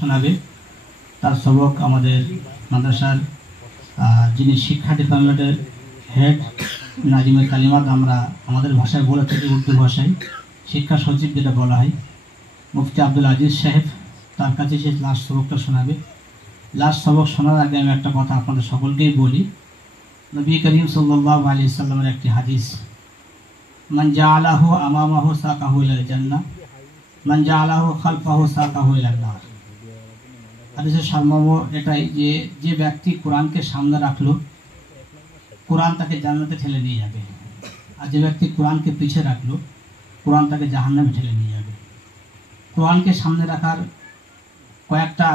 শোনাবে। তার সবক আমাদের মাদ্রাসার যিনি শিক্ষা ডিপার্টমেন্টের হেড নাজিমুল কালিমাত, আমরা আমাদের ভাষায় বলে থাকি উর্দু ভাষায় শিক্ষা সচিব যেটা বলা হয়, মুফতি আব্দুল আজিজ সাহেব, তার কাছে সে লাস্ট সবকটা শোনাবে। লাস্ট সবক শোনার আগে আমি একটা কথা আপনাদের সকলকেই বলি। নবী করিম সাল্লাল্লাহু আলাইহি ওয়াসাল্লামের একটি হাদিস, মান জাআলাহু আমামাহু সাকাহু ইলাল জান্নাহ, মান জাআলাহু খালফাহু সাকাহু ইলান নার। হাদিসের সারমর্ম এটাই যে ব্যক্তি কোরআনকে সামনে রাখলো, কোরআন তাকে জান্নাতে ঠেলে নিয়ে যাবে, আর যে ব্যক্তি কোরআনকে পিছিয়ে রাখলো, কোরআন তাকে জাহান্নামে ঠেলে নিয়ে যাবে। কোরআনকে সামনে রাখার কয়েকটা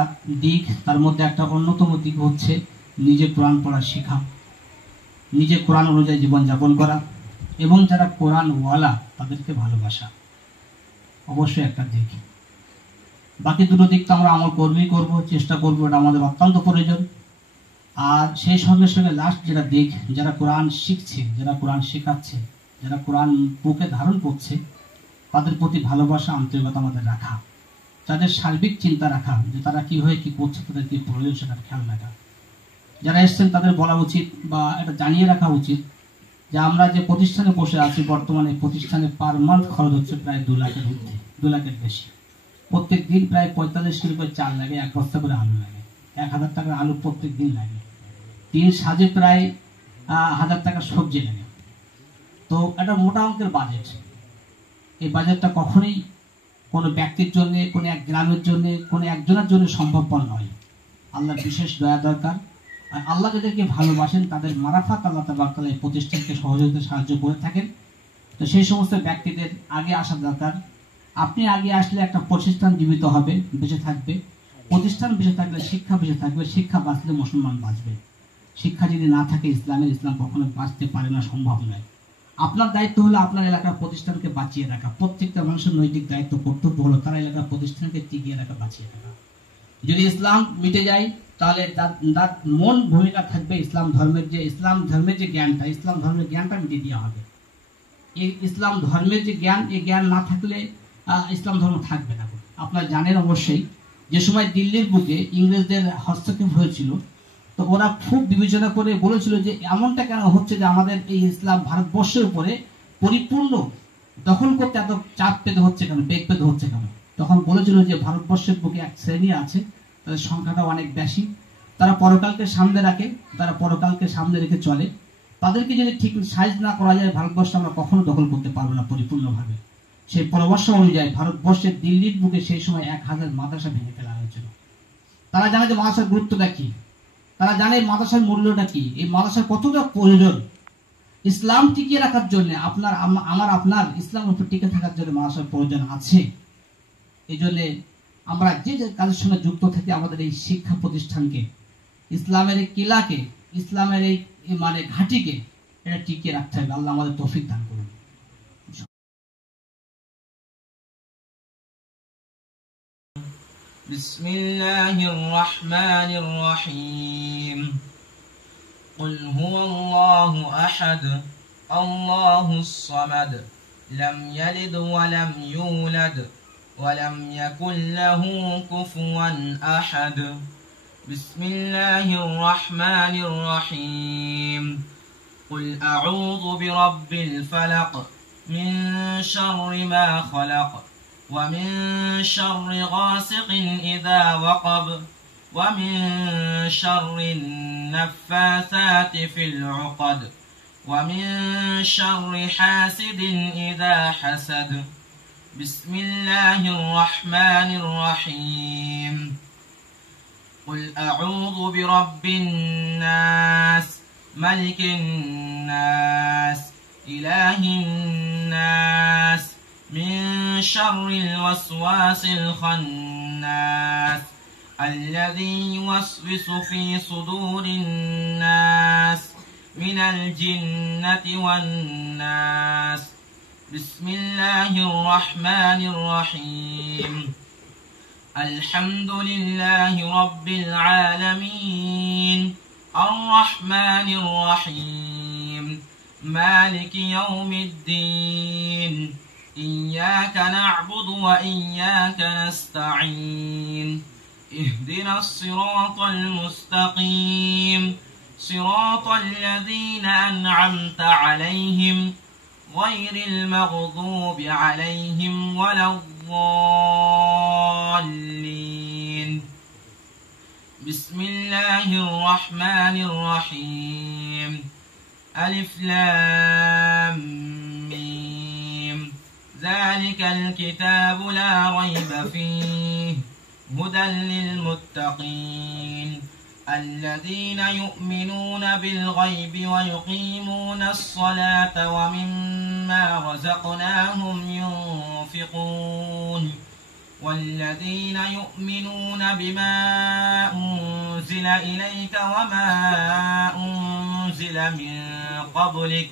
দিক, তার মধ্যে একটা অন্যতম দিক হচ্ছে নিজে কোরআন পড়া শেখা, নিজে কোরআন অনুযায়ী জীবনযাপন করা, এবং যারা কোরআনওয়ালা তাদেরকে ভালোবাসা, অবশ্যই একটা দিক। বাকি দুটো দিক তো আমরা আমল করবেই করব, চেষ্টা করবো, এটা আমাদের অত্যন্ত প্রয়োজন। আর সেই সঙ্গে সঙ্গে লাস্ট যেটা দিক, যারা কোরআন শিখছে, যারা কোরআন শেখাচ্ছে, যারা কোরআন বুকে ধারণ করছে, তাদের প্রতি ভালোবাসা, আন্তরিকতা আমাদের রাখা, তাদের সার্বিক চিন্তা রাখা, যে তারা কীভাবে কী করছে, তাদের কী প্রয়োজন সেটার খেয়াল রাখা। যারা এসছেন তাদের বলা উচিত বা এটা জানিয়ে রাখা উচিত যে আমরা যে প্রতিষ্ঠানে বসে আছি, বর্তমানে প্রতিষ্ঠানে পার মান্থ খরচ হচ্ছে প্রায় 2 লাখের ঊর্ধ্বে, 2 লাখের বেশি। প্রত্যেক দিন প্রায় 45 কিলো করে চাল লাগে, 1 বস্তা করে আলু লাগে, 1000 টাকার আলু প্রত্যেক দিন লাগে, 3 সাজে প্রায় 1000 টাকার সবজি লাগে। তো একটা মোটা অঙ্কের বাজেট। এই বাজেটটা কখনোই কোনো ব্যক্তির জন্য, কোনো এক গ্রামের জন্য, কোনো একজনের জন্য সম্ভবপর নয়। আল্লাহর বিশেষ দয়া দরকার। আর আল্লাহ যাদেরকে ভালোবাসেন তাদের মারাফাত আল্লাহ তাবারক তাআলা এই প্রতিষ্ঠানকে সহযোগিতা সাহায্য করে থাকেন। তো সেই সমস্ত ব্যক্তিদের আগে আসা দরকার। আপনি আগে আসলে একটা প্রতিষ্ঠান জীবিত হবে, বেঁচে থাকবে। প্রতিষ্ঠান বেঁচে থাকলে শিক্ষা বেঁচে থাকবে, শিক্ষা বাঁচলে মুসলমান বাঁচবে। শিক্ষা যদি না থাকে ইসলাম কখনো বাঁচতে পারে না, সম্ভব নয়। আপনার দায়িত্ব হলো আপনার এলাকার প্রতিষ্ঠানকে বাঁচিয়ে রাখা। প্রত্যেকটা মানুষের নৈতিক দায়িত্ব, কর্তব্য হলো তার এলাকার প্রতিষ্ঠানকে টিকিয়ে রাখা, বাঁচিয়ে রাখা। যদি ইসলাম মিটে যায় তাহলে তার মূল ভূমিকা থাকবে ইসলাম ধর্মের যে জ্ঞানটা, ইসলাম ধর্মের জ্ঞানটা মিটিয়ে দেওয়া হবে। এই ইসলাম ধর্মের যে জ্ঞান, এই জ্ঞান না থাকলে ইসলাম ধর্ম থাকবে না। আপনারা জানেন অবশ্যই, যে সময় দিল্লির বুকে ইংরেজদের হস্তক্ষেপ হয়েছিল, তো ওরা খুব বিবেচনা করে বলেছিল যে এমনটা কেন হচ্ছে যে আমাদের এই ইসলাম ভারতবর্ষের উপরে পরিপূর্ণ দখল করতে এত চাপ পেতে হচ্ছে কেন, বেগ পেতে হচ্ছে কেন। তখন বলেছিল যে ভারতবর্ষের বুকে এক শ্রেণী আছে, তাদের সংখ্যাটা অনেক বেশি, তারা পরকালকে সামনে রাখে, তারা পরকালকে সামনে রেখে চলে। তাদেরকে যদি ঠিক সাইজ না করা যায়, ভারতবর্ষ আমরা কখনো দখল করতে পারবো না পরিপূর্ণভাবে। সেই পরামর্শ অনুযায়ী ভারতবর্ষের দিল্লির বুকে সেই সময় 1000 মাদ্রাসা ভেঙে ফেলা হয়েছিল। তারা জানে যে মাদ্রাসার গুরুত্বটা কি, তারা জানে মাদ্রাসার মূল্যটা কি, এই মাদ্রাসার কতটা প্রয়োজন ইসলাম টিকিয়ে রাখার জন্য। আপনার ইসলামের উপর টিকে থাকার জন্য মাদ্রাসার প্রয়োজন আছে। এই জন্য আমরা যে কাজের সঙ্গে যুক্ত থাকি, আমাদের এই শিক্ষা প্রতিষ্ঠানকে, ইসলামের এই কিলাকে, ইসলামের এই ঘাঁটিকে এটা টিকিয়ে রাখতে হবে। আল্লাহ আমাদের তৌফিক দান করুন। বিসমিল্লাহির রহমানির রহিম। قل هو الله أحد الله الصمد لم يلد ولم يولد ولم يكن له كفوا أحد بسم الله الرحمن الرحيم قل أعوذ برب الفلق من شر ما خلق ومن شر غاسق إذا وقب ومن شر النفاثات في العقد ومن شر حاسد إذا حسد بسم الله الرحمن الرحيم قل أعوذ برب الناس ملك الناس إله الناس من شر الوسواس الخناس الذي يوسوس في صدور الناس من الجنة والناس بسم الله الرحمن الرحيم الحمد لله رب العالمين الرحمن الرحيم مالك يوم الدين إياك نعبد وإياك نستعين اهدنا الصراط المستقيم صراط الذين أنعمت عليهم غير المغضوب عليهم ولا الضالين. بسم الله الرحمن الرحيم. ألف لام ميم. ذلك الكتاب لا ريب فيه هدى للمتقين الذين يؤمنون بالغيب ويقيمون الصلاة ومما رزقناهم ينفقون والذين يؤمنون بما أنزل إليك وما أنزل من قبلك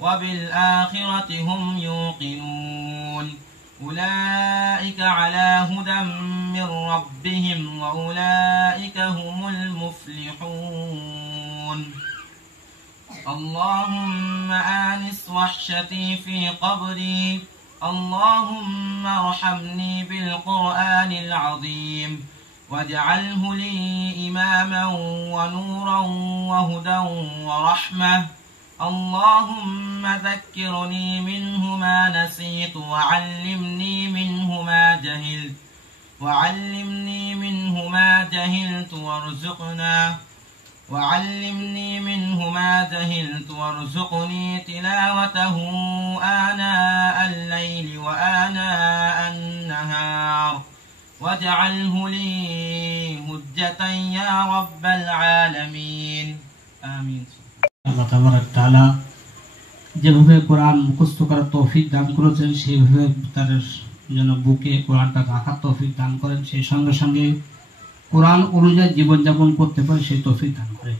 وبالآخرة هم يوقنون أولئك على هدى من ربهم وأولئك هم المفلحون. اللهم آنس وحشتي في قبري اللهم ارحمني بالقرآن العظيم واجعله لي إماما ونورا وهدى ورحمة. اللهم ذكرني منه ما نسيت وعلمني منه ما جهلت وارزقني تلاوته آناء الليل وآناء النهار واجعله لي حجة يا رب العالمين آمين. আল্লাহ তাবারক তাআলা যেভাবে কোরআন মুখস্থ করার তৌফিক দান করেছেন সেইভাবে তার যেন বুকে কোরআনটা রাখার তৌফিক দান করেন, সেই সঙ্গে সঙ্গে কোরআন অনুযায়ী জীবনযাপন করতে পারে সেই তৌফিক দান করেন।